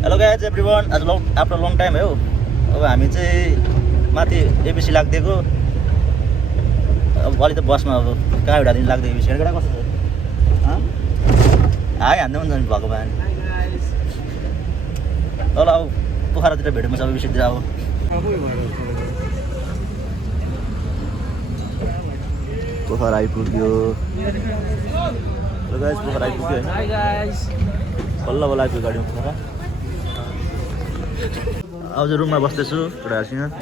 Hello guys everyone आज after long time है हो अब हामी चाहिँ माथि एबिसी लाग्दिएको अब अलि त बसमा अब कहाँ एउटा दिन लाग्दै एबिसी हेर्दा कस्तो छ हाई हान्दै हुन्छ नि भगवान् तल अब पोखरातिर भेट्यौँ सब एबिसीतिर अब पोखरा आइपुग्यो गाइज पोखरा आइपुग्यो होइन बल्ल बल्ल आइपुग्यो गाडीमा पोखरा अब चाहिँ रुममा बस्दैछु केटाहरूसँग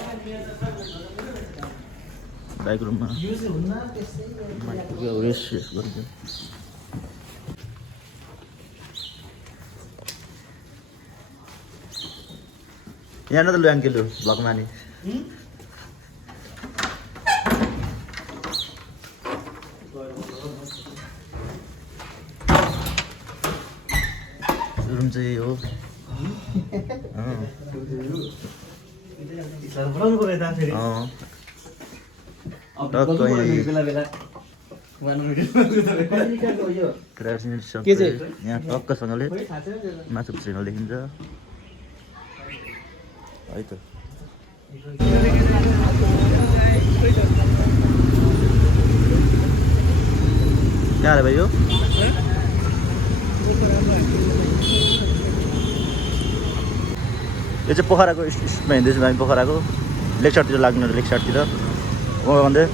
बाइक रुममा रेस्ट गरिदियो यहाँ न त लु आङ्केल भ्लगमा नि रुम चाहिँ हो यहाँ टक्कसँगले मासु पुसेको लेखिन्छ है त कहाँ अरे भाइ यो यो चाहिँ पोखराको स्ट्रिटमा हिँड्दैछौँ हामी पोखराको लेक साइडतिर लाग्नु लेक साइडतिर भन्दै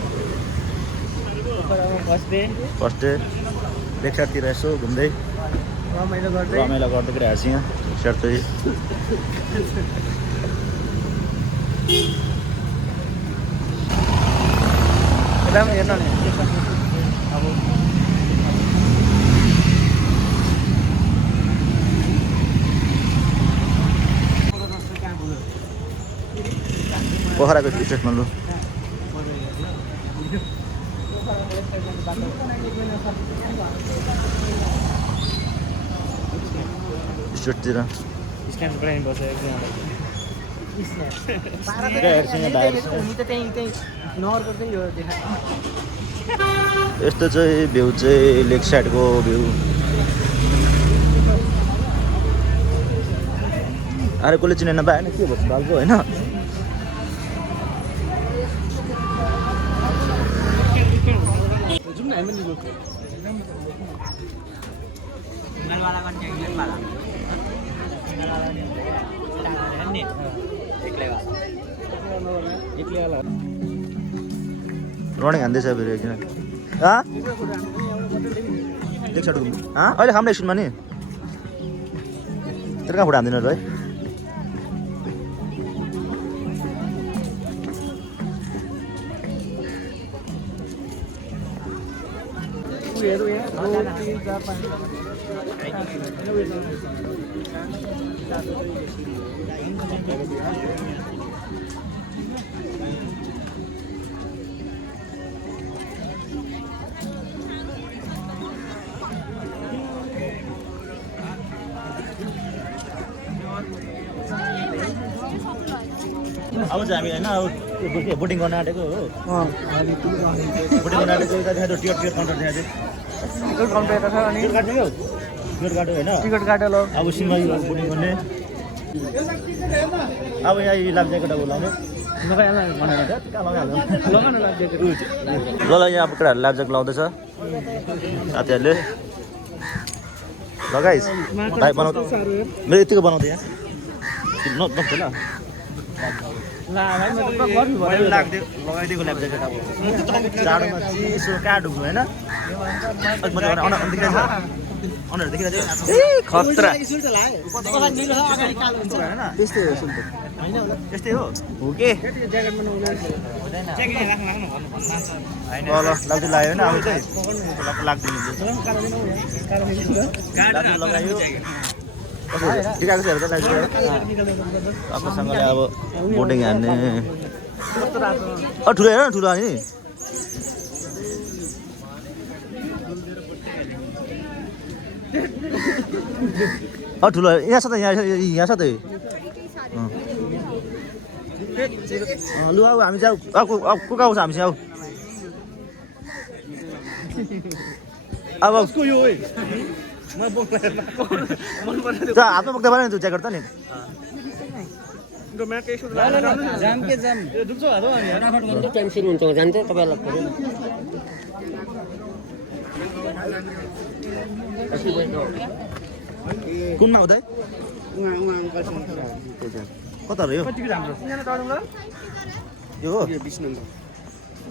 फर्स्ट डे लेक साइडतिर यसो घुम्दै रमाइलो गर्दै केटाहरूसँग लेक साइड चाहिँ पोखराको स्टेटमा लु स्टेटतिर यस्तो चाहिँ भ्यू चाहिँ लेक साइडको भ्यू अरे कसले चिनेन पाएन के भन्छ बालको होइन रनिङ हान्दैछ फेरि किन लेक साइड घुम्नु अहिले हाम्रो एकछिनमा नि तेरो कहाँ खुट्टा हान्दैन है अब चाहिँ हामी होइन बोटिङ गर्न आँटेको हो बोटिङ गर्न आँटेको टिकट काउन्टर त्यहाँ चाहिँ टिकट काउन्टर छ अनि टिकट काट्नु हो टिकट काट्यो होइन टिकट काट्यो ल अब सिंहमारी बोटिङ गर्ने अब यहाँ लाप्चाको डबल लाउने ल यहाँ अब केटाहरू लाप्चाक लाउँदैछ साथीहरूले लगाइस् भाइ बनाउँदै मेरो यतिको बनाउँदै यहाँ नक्थ्यो ल लगाइदिएको ल्याप्चाकेट अब जाडोमा चिसो कहाँ ढुक्नु होइन खतरा त्यस्तै हो के ल लाग्दै लाग्यो होइन अब चाहिँ लाग्दैन लगायो ठिकाको चाहिँ हेर्दा तपाईँसँगले अब बोटिङ हान्ने ठुलो हेर न ठुलो अनि ठुलो यहाँ छ त यहाँ छ त लु अब हामी चाहिँ अब को आउँछ हामी चाहिँ अब हातमा बोक्दा भयो नि त्यो ज्याकेट त नि टेन्सन हुन्छ जान्छ तपाईँलाई कुनमा उदय कता हो यो यो 20 नम्बर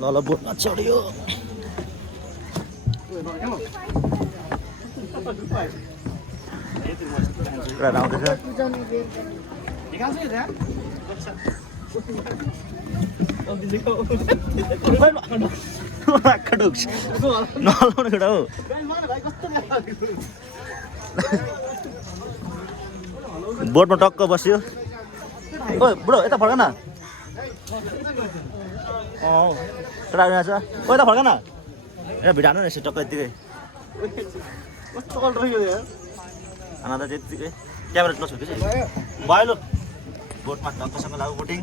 ल ल बोट्न चढ्यो आउँदैछ नलाउने केटा हो बोटमा टक्क बस्यो ओ बुढो यता फर्क न केटा यहाँ छ ओ यता फर्क न ए भिडानु न यसो टक्क यत्तिकै खाना त त्यत्तिकै क्यामेरा नछुट्यो चाहिँ भयो लु बोटमा टक्कसँग लाग्यो बोटिङ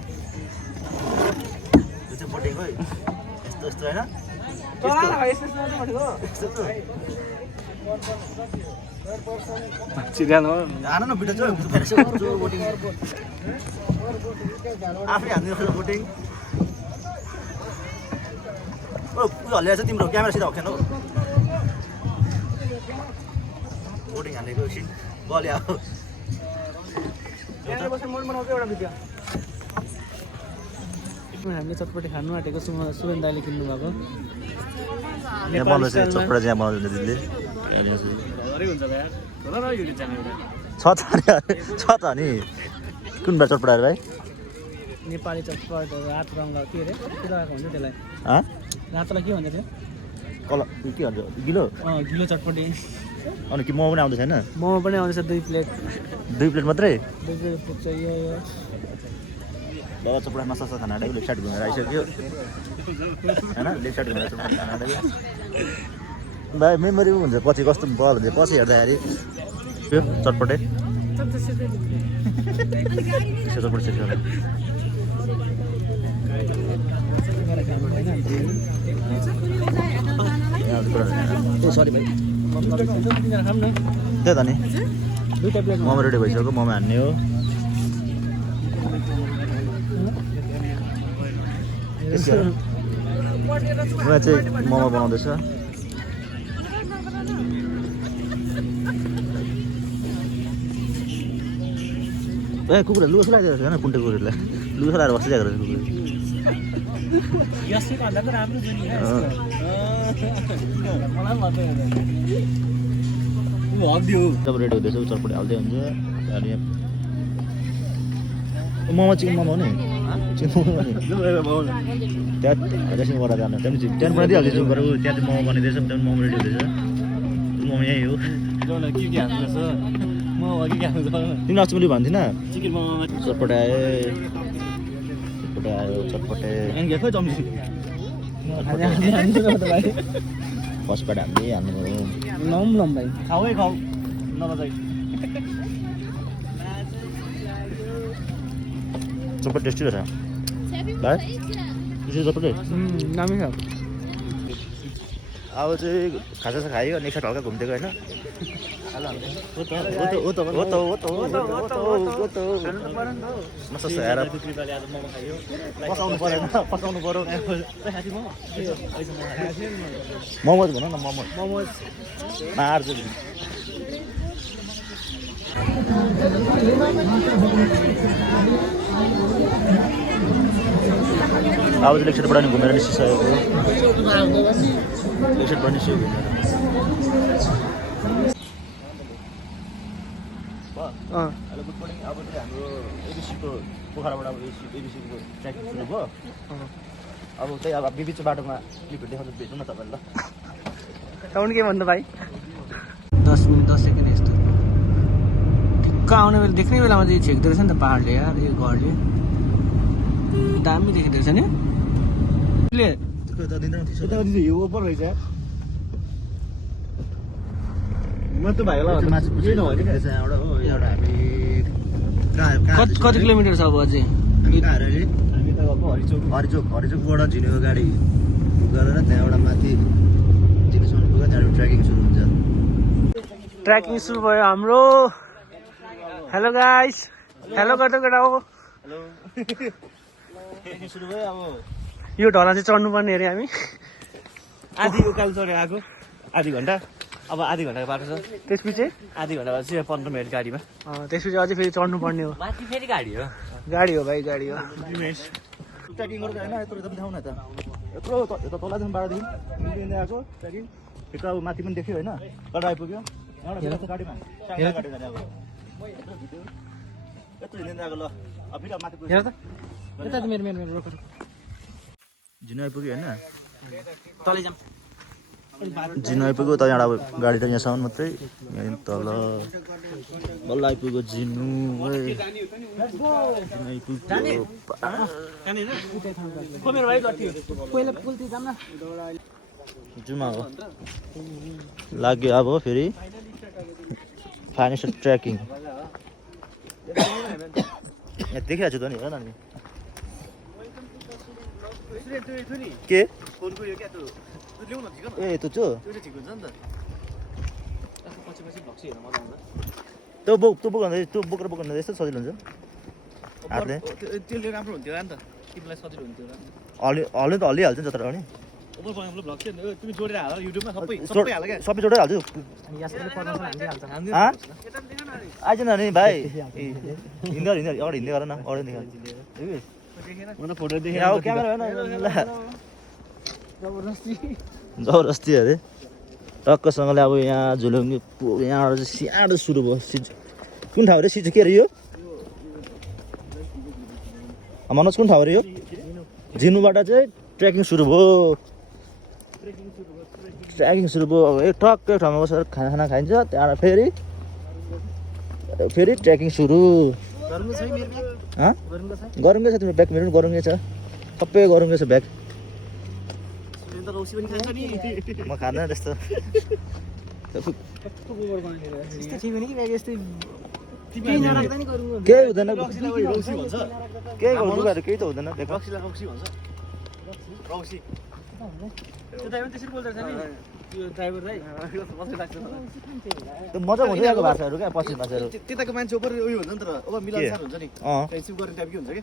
यो चाहिँ बोटिङ हो यस्तो यस्तो होइन आन न भिडियो चाहिँ बोटिङ आफै हान्दिनु बोटिङ ओ उयो हल्लिएछ तिम्रो क्यामेरा सिधा हक्केन हौ बोटिङ हानेको एकछिन गल्यो अब हामीले चटपटी खानु आँटेको सुरेन दाइले किन्नु भएको यहाँ बनाउँछ चटपटा चाहिँ बनाउँछ दिदीले छ त नि कुन बेला चटपटाहरू भाइ नेपाली चटपट रातो रङ्ग के अरे के लगाएको हुन्छ त्यसलाई रातोलाई के भन्छ त्यो कल के भन्छ गिलो गिलो चटपटी अनि कि मोमो पनि आउँदैछ होइन मोमो पनि आउँदैछ 2 प्लेट मात्रै 2 प्लेट पुग्छ यो बाबा चपडा नसा खाना आँटेको लेफ्ट साइड घुमेर आइसक्यो होइन लेफ्ट साइड घुमेर चपडा खाना आँटेको भाइ मेमोरी हुन्छ पछि कस्तो बल हुन्छ पछि हेर्दाखेरि त्यो चटपटे चटपटे सरी भाइ त्यही त नि मोमो रेडी भइसक्यो मोमो हान्ने हो उहाँ चाहिँ मोमो बनाउँदैछ ए कुकुरले लुगा सुलाइदिएको छ होइन कुन्टे कुकुरलाई लुगा सुलाएर बसिदिएको रहेछ कुकुर रेडी हुँदैछ चटपटी हाल्दै हुन्छ अनि मोमो चिकन मोमो नि चिकन मोमो त्यहाँ एकछिन गर जानु त्यहाँ बनाइदिइहाल्छ जुम गरेर त्यहाँ चाहिँ मोमो बनाइदिएछ त्यहाँ मोमो रेडी हुँदैछ मोमो यहीँ हो तिमीले अस्ति मैले भन्थिन चटपटे आयो चटपटे फर्स्टबाट हामीले हाल्नु पऱ्यो खाउै खाऊ नबजाइ चटपटे टेस्टी रहेछ भाइ त्यसरी चटपटे दामी छ अब चाहिँ खाजा खायो नेक्स्ट हल्का घुमिदिएको होइन पसाउनु परेन पसाउनु पऱ्यो मोमोज भन न मोमोज मार्छ अब चाहिँ लेक्चरबाट नि घुमेर निस्किसकेको लेक्चरबाट निस्क्यो घुमेर हेलो गुड मर्निङ अब चाहिँ हाम्रो एबिसीको पोखराबाट अब एबिसीको ट्र्याकिङ सुरु भयो अब चाहिँ अब बिच बाटोमा क्लिपहरू देखाउँछ भेट्नु न तपाईँले ल टाउन के भन्नु भाइ 10 मिनट 10 सेकेन्ड यस्तो ठिक्क आउने बेला देख्ने बेलामा चाहिँ झेक्दो रहेछ नि त पाहाडले यार यो घरले दामी देख्दो रहेछ नि ओपर रहेछ म त भाइलाई माछा पुछै नभएको रहेछ यहाँबाट हो एउटा हामी कति किलोमिटर छ अब अझै हामी त अब हरिचोकबाट झिनेको गाडी गरेर त्यहाँबाट माथि झिनेसम्म पुग्यो त्यहाँबाट ट्रेकिङ सुरु हुन्छ ट्रेकिङ सुरु भयो हाम्रो हेलो गाइस हेलो गर्दै गर्दा हो हेलो ट्रेकिङ सुरु भयो अब यो ढला चाहिँ चढ्नुपर्ने अरे हामी आधी उकालो चढेर आएको आधी घन्टा अब आधी घन्टाको बाटो छ त्यसपछि आधी घन्टा चाहिँ 15 मिनट गाडीमा त्यसपछि अझै फेरि चढ्नुपर्ने हो माथि फेरि गाडी हो भाइ गाडी हो ट्रेकिङ गर्दै होइन यत्रो देखाउन त यत्रो तलदेखि बाटोदेखि हिँड्दै आएको ट्रेकिङ भित्र अब माथि पनि देख्यो होइन कता आइपुग्यो यहाँबाट गाडीमा गाडी जाने अब यत्रो हिँड्दै आएको ल अब फेरि माथि पुग्यो यता मेरो रोक झिनो आइपुग्यो होइन तलै जाम झिनो आइपुग्यो त यहाँ अब गाडी त यहाँसम्म मात्रै यहाँ तल बल्ल आइपुग्यो झिनु जुमा हो लाग्यो अब फेरि फाइनेन्सियल ट्रेकिङ यहाँ देखिरहेको छु त नि हेर न के ए त्यो त्यो बोकेर बोक्दा यस्तो सजिलो हुन्छ हातले त्यसले राम्रो हुन्थ्यो नि त तिमीलाई सजिलो हुन्थ्यो हल्नु त हल्लिहाल्छ नि जता पनि तिमी जोडेर हाल युट्युबमा सबै हाल क्या सबै जोडै हाल्छु आइज न नि भाइ हिँड्दै अगाडि हिँड्दै गर न अगाडि फोटो देखेँ क्यामेरा जबरजस्ती अरे टक्कसँगले अब यहाँ झुलुङ्गे यहाँबाट चाहिँ स्याडो सुरु भयो कुन ठाउँ अरे सिजो के अरे यो मनोज कुन ठाउँ अरे यो झिनुबाट चाहिँ ट्रेकिङ सुरु भयो एक टक्कै ठाउँमा बसेर खाना खाइन्छ त्यहाँबाट फेरि ट्रेकिङ सुरु गरुङ्गै छ तिम्रो ब्याग मेरो पनि गरुङ्गै छ सबै गरुङ्गै छ ब्याग म खाँदैन त्यस्तो केही हुँदैन केही लुगाहरू केही त हुँदैन मजा हुन्छ यहाँको भाषाहरू क्या पश्चिम भाषाहरू त्यताको मान्छे ओभर उयो हुन्छ नि त ओभर मिलानसार हुन्छ नि फ्रेन्डसिप गर्ने टाइपकै हुन्छ कि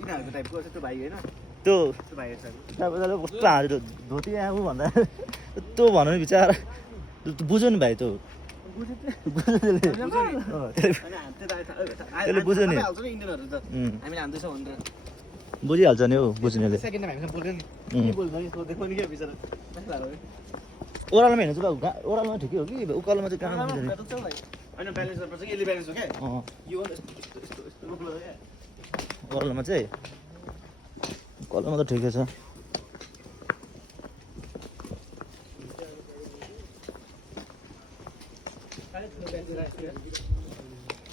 यिनीहरूको टाइपको त्यो भाइ होइन त्यो भाइहरू कस्तो हाँडेर धोती यहाँ भन्दा त्यो भन्नु नि बिचारा बुझ्यो नि भाइ त्यो त्यसले बुझ्यो नि हामीले हान्दैछ भनेर बुझिहाल्छ नि हौ बुझ्नेले सेकेन्ड टाइम हामीसँग बोल्दैन नि बोल्दैन देख्नु नि क्या बिचरा ओह्रालोमा हिँड्नु चाहिँ ओह्रालोमा ठिकै हो कि उकालोमा चाहिँ कहाँ होइन ब्यालेन्स गर्नुपर्छ कि यसले ब्यालेन्स हो क्या यो ओह्रालोमा चाहिँ उकालोमा त ठिकै छ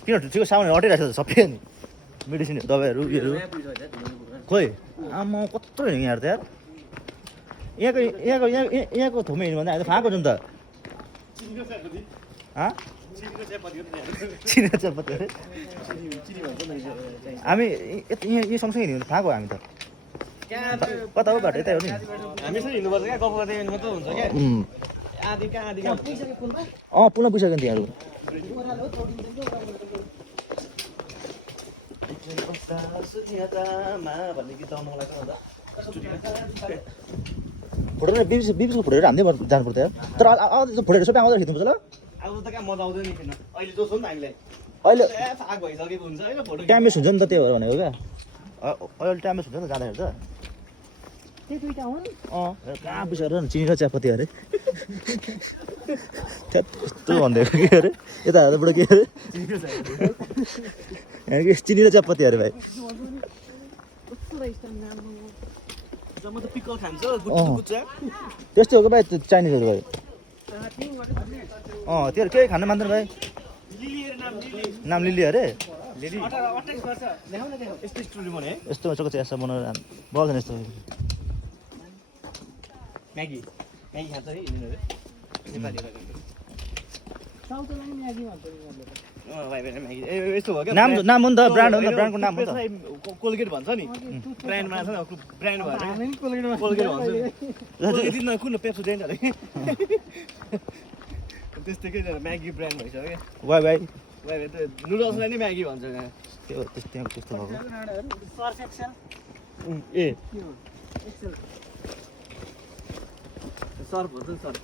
किन ठिकै सामान हटिरहेको छ सबै नि मेडिसिनहरू दबाईहरू उयोहरू खोइ आमा कत्रो हिँड्यो यहाँ त यार यहाँको थोमै हिँड्यो भने अहिले फाँको छ नि त चिनी चियापत्ती अरे हामी यहाँ सँगसँगै हिँड्यो भने फाँको हामी त कता हो बाटो यतै हो नि हामीसँग हिँड्नुपर्छ क्या गफ गर्दै मात्रै हुन्छ क्या आधी कहाँ आधी कहाँ पुनः पुगिसक्यो नि त्यहाँहरू फोटो बिबिसको फोटोहरू हान्दै जानु पर्छ तर फोटोहरू सबै आउँदा खिच्नुपर्छ ल अब त कहाँ मजा आउँदैन नि किन अहिले जोस हो नि त हामीलाई अहिले फाक भइसकेको हुन्छ होइन फोटो टाइम वेस्ट हुन्छ नि त त्यही भएर भनेको क्या अहिले टाइम वेस्ट हुन्छ नि त जाँदाखेरि त कहाँ पुगेर चिनी र चियापत्ती अरे त्यस्तो भनिदिएको के अरे यता हातबाट के अरे चिनी र चियापत्ती अरे भाइ त्यस्तै हो कि भाइ चाइनिजहरू भाइ त्यो केही खानु मान्दैन भाइ नाम लिली अरे यस्तो चोको चिया बनाएर बल्दैन यस्तो म्यागी म्यागी खान्छ है यिनीहरू नाम नाम हो नि त ब्रान्ड हो नि त ब्रान्डको नाम हो नि त कोलगेट भन्छ नि ब्रान्ड बनाएको छ नि ब्रान्ड भन्छ कोलगेट भन्छ कुन पेप्सोडेन्ट अरे त्यस्तैकै म्यागी ब्रान्ड भइसक्यो क्या वाइ भाइ नुडल्सलाई नै म्यागी भन्छ यहाँ त्यो त्यस्तो त्यस्तो भएको सर्फ एक्सेल ए सर्फ हुन्छ नि सर्फ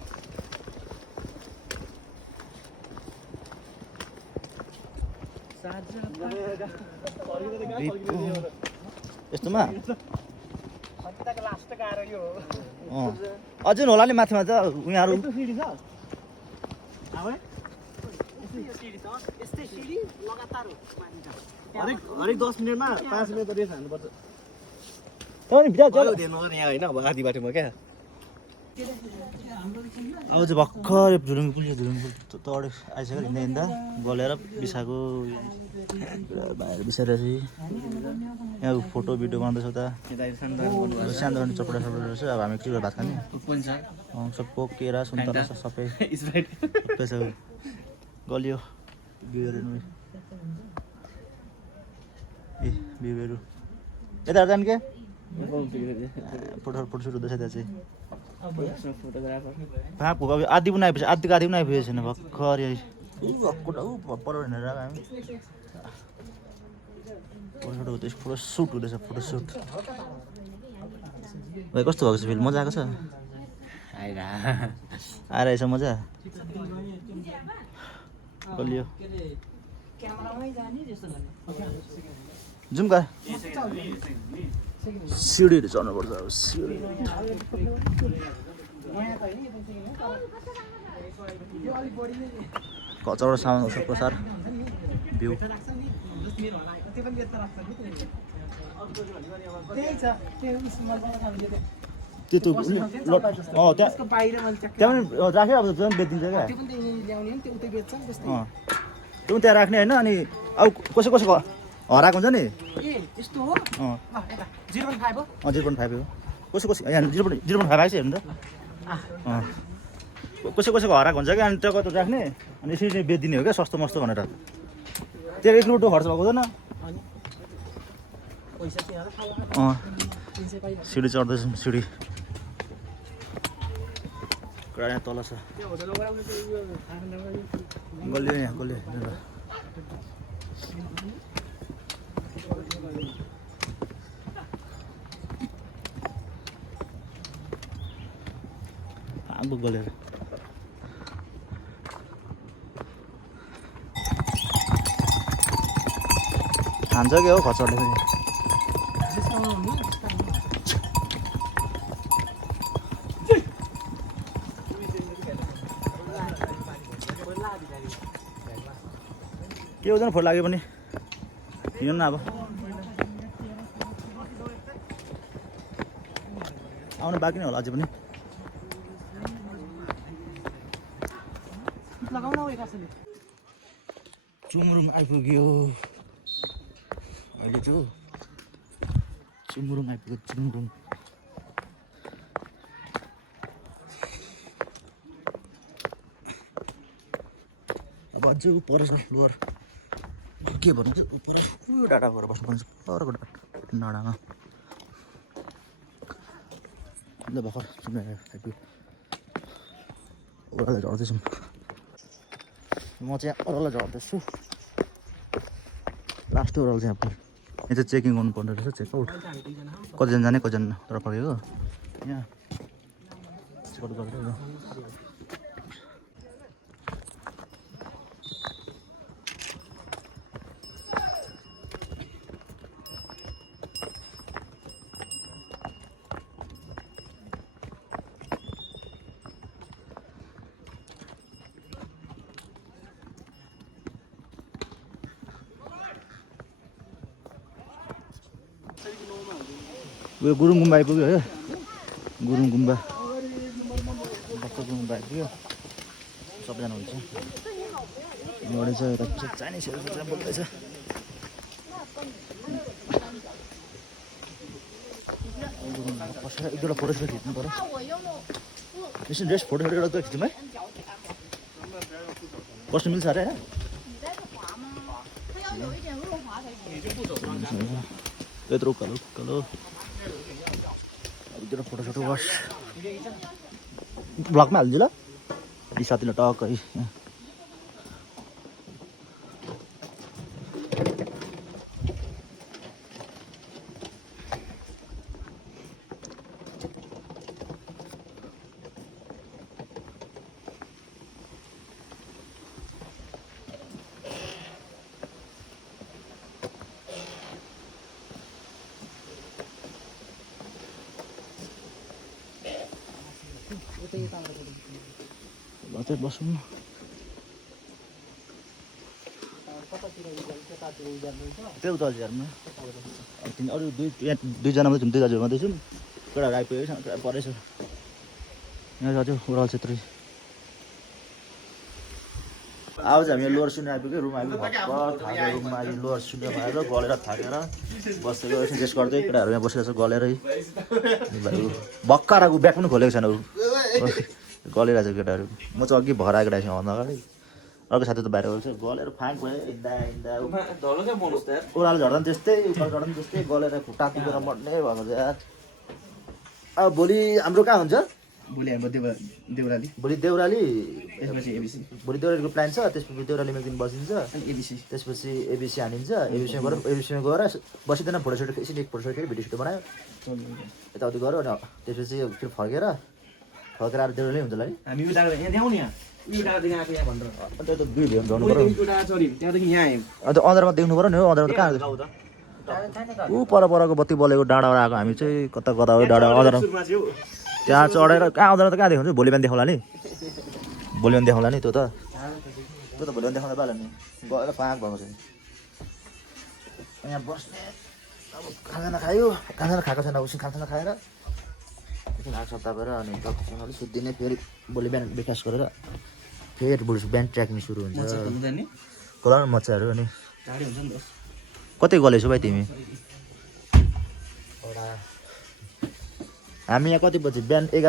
यस्तोमा लास्ट आएर यो अझै होला नि माथिमा त उनीहरू सिडी छ यस्तै सिडी लगातार हो हरेक 10 मिनटमा 5 मिनट त रेस हान्नुपर्छ नि बिहा चलो दिनु यहाँ होइन अब आधी बाटोमा क्या अब चाहिँ भर्खर झुलुङ पुल तड आइसक्यो हिँड्दा हिँड्दा गलेर बिसाएको भाइहरू बिसाइरहेछ यहाँ फोटो भिडियो बनाउँदैछ उता सानो चपडा रहेछ अब हामी के भात खाने सब कोक केरा सुन्तला सबै सबै छ गलियो बिउहरू ए बिउहरू यता जाने क्या फोटो सुट हुँदैछ त्यहाँ चाहिँ पापको अब आधी पनि आइपुगेछ आधीको आधी पनि आइपुगेको छैन भर्खर पर हिँडेर हामी फोटो हुँदैछ फोटो सुट हुँदैछ फोटो सुट भाइ कस्तो भएको छ फिल मजा आएको छ आइरहेछ मजा गलियो जाउँ का सिडीहरू चढ्नुपर्छ अब सिडी कचौडा सामान छ प्रसार भ्यू त्यो त त्यहाँ पनि राख्यो अब बेचिदिन्छ क्या त्यो त्यहाँ राख्ने होइन अनि अब कसैको हराएको हुन्छ नि यस्तो हो 0.5 हो 0.5 हो कसैको यहाँ 0.5 आएको छ हेर्नु त कसैको हराएको हुन्छ क्या अनि त्यो कता राख्ने अनि यसरी नै बेचिदिने हो क्या सस्तो मस्तो भनेर त्यो 1 रुपियाँ खर्च भएको हुँदैन सिडी चढ्दैछौँ सिडी यहाँ तल छ गलियो यहाँ गलियो आगो गलेर खान्छ क्या हो खचडले पनि के हुँदैन फोट लाग्यो भने हिँड्नु न अब आउनु बाँकी नै होला अझै पनि चुमरुङ आइपुग्यो अहिले चाहिँ चुमरुङ आइपुग्यो चुमरुङ अब अझै पर छ लोवर के भन्नु चाहिँ पर उयो डाँडा गएर बस्नुपर्ने परको डाँडामा ल भर्खर चुमरुङ आइपुग्यो ओह्रालो झर्दैछौँ म चाहिँ ओह्रालो झर्दैछु लास्ट ओह्रालो चाहिँ यहाँ चाहिँ चेकिङ गर्नुपर्ने रहेछ चेकआउट कतिजना जाने कतिजना तर फर्केको यहाँ चेकआउट गरेर उयो गुरुङ गुम्बा आइपुग्यो है गुरुङ गुम्बा भर्खर गुम्बा आइपुग्यो सबैजना हुन्छ अगाडि चाहिँ यता चाइनिजहरू बोल्दैछ एक दुईवटा फोटो सोटो खिच्नु पऱ्यो यसो ड्रेस फोटो सोटो एउटा खिच्यौँ है बस्नु मिल्छ अरे यत्रो उकालो उकालो एक दुईवटा फोटो सोटो बस ब्लगमा हालिदिनु ल यी साथीलाई टक्कै बस्दै बसौँ न। त्यो उता झर्नु तिमी अरू दुईजना मात्रै दुई दाजु मात्रै छौँ केटाहरू आइपुगेको परेछ यहाँ अझै ओह्रालो क्षेत्री अब चाहिँ हामी लोवर सुन्ने आइपुग्यो रुम आइपुग्यो थाकेर रुममा आइपुग्यो लोवर सुन्ने भएर गलेर थाकेर बसेको एकछिन रेस्ट गर्दै केटाहरू यहाँ बसिरहेको छ गलेरै भक्काएर ब्याग पनि खोलेको छैन गलिरहेको छ केटाहरू म चाहिँ अघि भएर आएको रहेछ भन्दा अगाडि अर्को साथी त बाहिर गएको छ गलेर फाँक भयो ओह्रालो झर्दा पनि त्यस्तै उकालो झर्दा पनि त्यस्तै गलेर खुट्टा टिपेर मर्ने भएको छ यार अब भोलि हाम्रो कहाँ हुन्छ भोलि हाम्रो देउराली भोलि देउराली त्यसपछि एबिसी भोलि देउरालीको प्लान छ त्यसपछि देउरालीमा एकदिन बसिन्छ अनि एबिसी त्यसपछि एबिसी हानिन्छ एबिसीमा गएर बसिँदैन फोटोसोटो एकछिन एक फोटोसोटो भिडियो सुटो बनायो यताउति गऱ्यो अनि त्यसपछि फेरि फर्केर आएर देउराली हुन्छ होला नि हामी उता यहाँ देऊ नि यहाँ उतादेखि आएको यहाँ भनेर अन्त त्यो दुई भेम झर्नु पऱ्यो उता चोरी त्यहाँदेखि यहाँ आयौँ अन्त अँधारमा देख्नु पऱ्यो नि हो अँधारमा त कहाँ ऊ परको बत्ती बलेको डाँडाबाट आएको हामी चाहिँ कता कता हो डाँडा अँधारो त्यहाँ चढेर कहाँ अँधारो त कहाँ देखाउँछ भोलि बिहान देखाउँला नि भोलि बिहान देखाउँला नि त्यो त भोलि बिहान देखाउँदा पाइला नि गएर पाँक भएको छ यहाँ बस्ने अब खाना खायो खाना खाएको छैन उसी खाना खाएर एकछिन हात सत्ता गरेर अनि टक्कसँगले सुत्दिने फेरि भोलि बिहान ब्रेकफास्ट गरेर फेरि भोलि बिहान ट्रेकिङ सुरु हुन्छ खोला मच्छाहरू अनि कतै गलेछौ भाइ तिमी हामी यहाँ कति बजी बिहान 1:30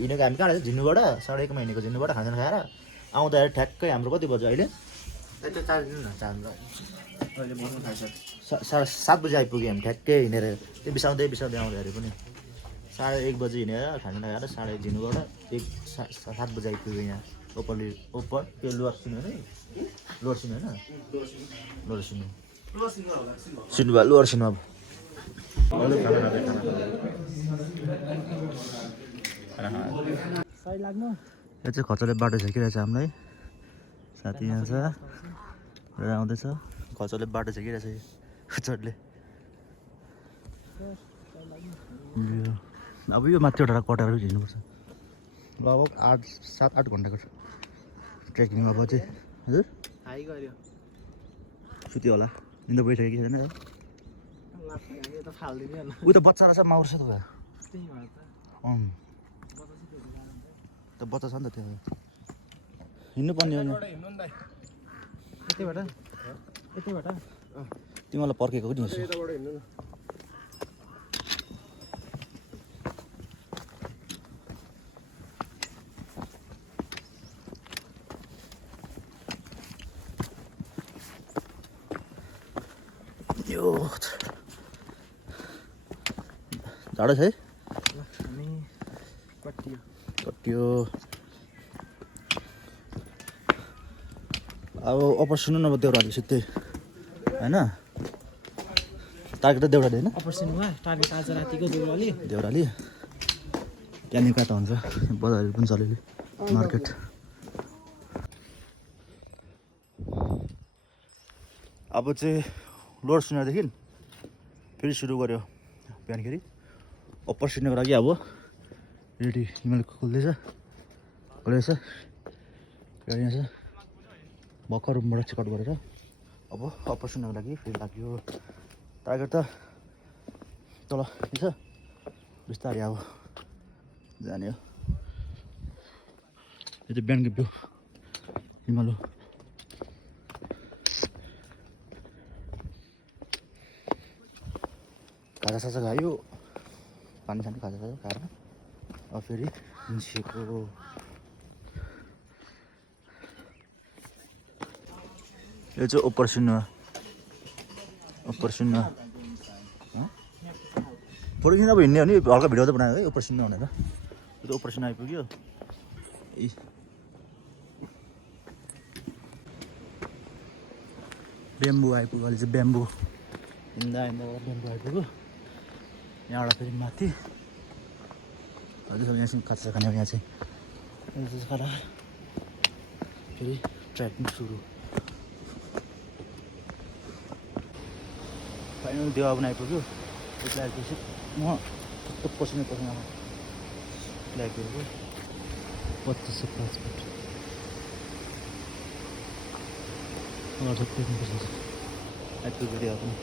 हिँडेको हामी कहाँ झिन्नुबाट 1:30 हिँडेको झिन्नुबाट खाना खाएर आउँदाखेरि ठ्याक्कै हाम्रो कति बज्यो अहिले 7 बजी आइपुग्यो हामी ठ्याक्कै हिँडेर त्यो बिसाउँदै आउँदाखेरि पनि 1:30 बजी हिँडेर खाना खाएर 1:30 झिन्नुबाट 7 बजी आइपुग्यो यहाँ ओपर त्यो लोवर सुन्नु होइन लोवर सुन्नु होइन लोवर सुन्नु सुन्नुभयो लोवर सुन्नु अब यो चाहिँ खचले बाटो झिकिरहेछ हामीलाई साथी यहाँ छ र आउँदैछ खचले बाटो झिकिरहेछ खचरले अब यो माथि एउटा कटाएर हिँड्नुपर्छ लगभग 7-8 घन्टाको ट्रेकिङ अब चाहिँ हजुर सुत्यो होला निन्द बैठेको कि छैन उयो त बच्चा रहेछ माउर छ त त बच्चा छ नि त त्यो हिँड्नु पर्ने हो तिमीलाई पर्खेको नि यो जाडो छ है कटियो अब अपर सुन्नु न देउराली सिधै होइन टार्गेट त देउराली होइन देउराली त्यहाँदेखि कता हुन्छ बजारहरू पनि चल्यो मार्केट अब चाहिँ लोवर सुन्नदेखि फेरि सुरु गऱ्यो बिहानखेरि अप्पर सुन्नको लागि अब रेडी हिमाल खोल्दैछ यहाँ छ भर्खर रुमबाट चेकआउट गरेर अब अप्पर सुन्नको लागि फेरि लाग्यो टार्गेट त तल के छ बिस्तारै अब जाने हो यो चाहिँ बिहानको भ्यू हिमाल खाजासाजा खायो पानी सानी खाजासाजा खाएर अब फेरि निस्केको यो चाहिँ अप्पर सुन्नुवा फोटो खिच्दा अब हिँड्ने हो नि हल्का भिडियो त बनायो है अप्पर सुन्नु भनेर त्यो अप्पर सुन्नु आइपुग्यो बेम्बू आइपुग्यो अहिले चाहिँ बेम्बू हिँड्दा बेम्बू आइपुग्यो यहाँबाट फेरि माथि हजुर यहाँसँग काँचा खाने यहाँ चाहिँ खाना फेरि ट्रेकिङ सुरु फाइनल देवा पनि आइपुग्यो यसलाई आएपछि म पसिना आइपुगेको 2505 फुट आइपुग्यो देवा पनि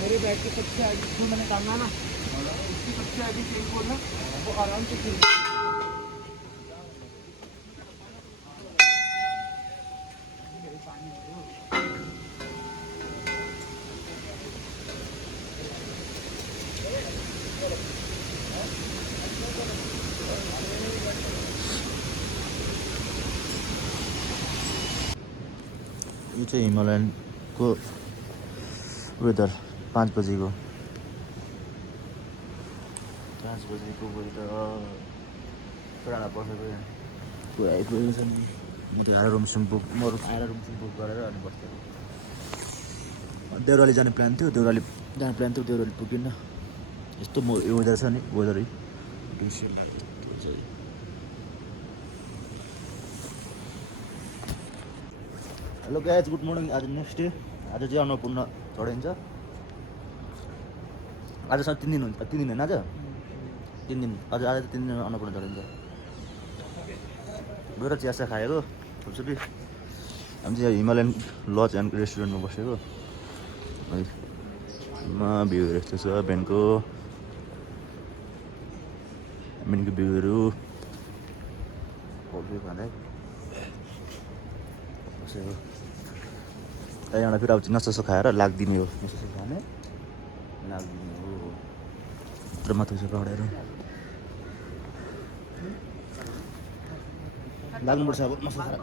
मेरे बैग के सबसे आगे जो मैंने टांगा ना उसकी सबसे आगे चेन बोलना वो आराम से खुल यो चाहिँ हिमालयनको वेदर 5 बजेको वेदर पुरा बसेको पुरा आइपुगेको छ नि म त आएर रुम बुक गरेर अनि बस्थेँ देउराली जाने प्लान थियो देउराली पुगेन यस्तो यो वेदर छ नि वेदरै हेलो गाइज गुड मर्निङ आज नेक्स्ट डे आज चाहिँ अन्नपूर्ण चढाइन्छ आजसम्म 3 दिन हुन्छ 3 दिन होइन आज 3 दिन आज 3 दिन अन्नपूर्ण चढाइन्छ गएर चियासा खाएको फुलसुपी हामी चाहिँ हिमालयन लज एन्ड रेस्टुरेन्टमा बसेको है भ्यूहरू यस्तो छ भेनको भ्यूहरू खाँदै बसेको त्यहाँबाट फेरि अब नसोसो खाएर लाग्दिने हो नसोसो खाने लाग्दिने हो तर माथि छ पहाडहरू लाग्नुपर्छ अब नसोसो खाएर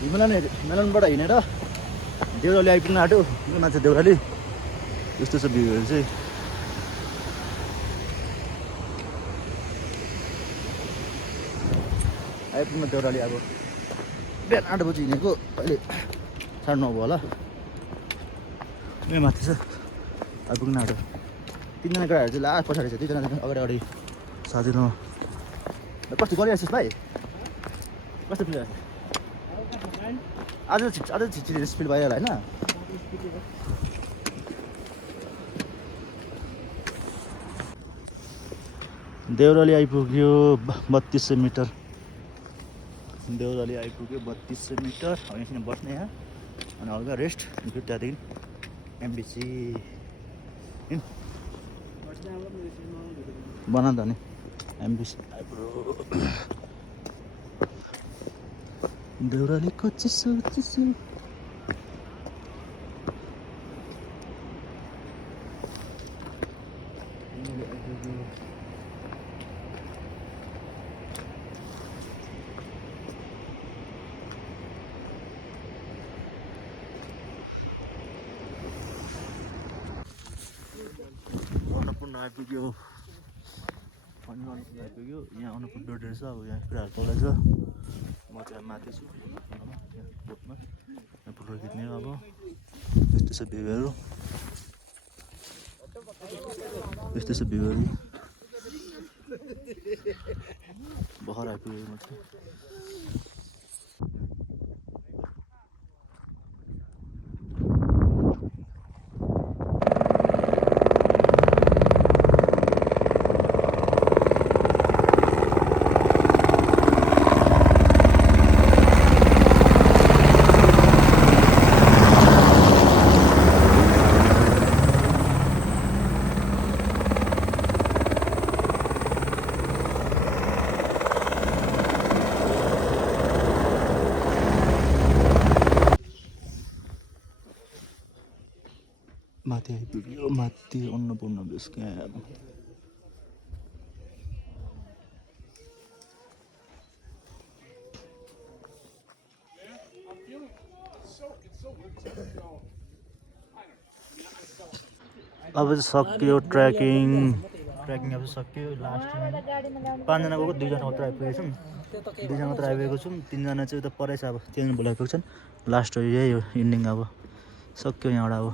हिमालयनबाट हिँडेर देउराली आइपुग्न आँट्यो मान्छे देउराली यस्तो छ भ्यूहरू चाहिँ आइपुग्न देउराली अब बिहान 8 बजी हिँडेको अहिले 9:30 भयो होला माथि छ आइपुग्न आँट्यो 3 जना केटाहरू चाहिँ लास्ट पछाडि छ 2 जना अगाडि साजिलो कस्तो गरिरहेको छस् भाइ कस्तो फिल आज छिटो स्पिड भइहाल्यो होइन देउराली आइपुग्यो 3200 मिटर देउराली आइपुग्यो 3200 मिटर अब यहाँ बस्ने यहाँ अनि हल्का रेस्ट फेरि त्यहाँदेखि एमबिसी बना त नि एमबिसी देउरालीको चिसो चिसो अन्नपूर्ण आइपुग्यो आइपुग्यो यहाँ अन्नपूर्ण डोर रहेछ अब यहाँ कुराहरू चल्दैछ म चाहिँ माथि छु यहाँ बोटमा यहाँ फोटो खिच्ने अब यस्तो छ भ्यूहरू यस्तो छ भ्यूहरू भर्खर आइपुगेको म चाहिँ माथि आइपुग्यो माथि अन्नपूर्ण बेस क्याम्प अब चाहिँ सक्यो ट्रेकिङ अब सक्यो लास्ट 5 जना गएको 2 जना मात्र आइपुगेको छौँ 2 जना मात्र आइपुगेको छौँ 3 जना चाहिँ उता परेछ अब 3 जना बोलाइपुगेको छन् लास्ट हो यही हो इन्डिङ अब सक्यो यहाँबाट अब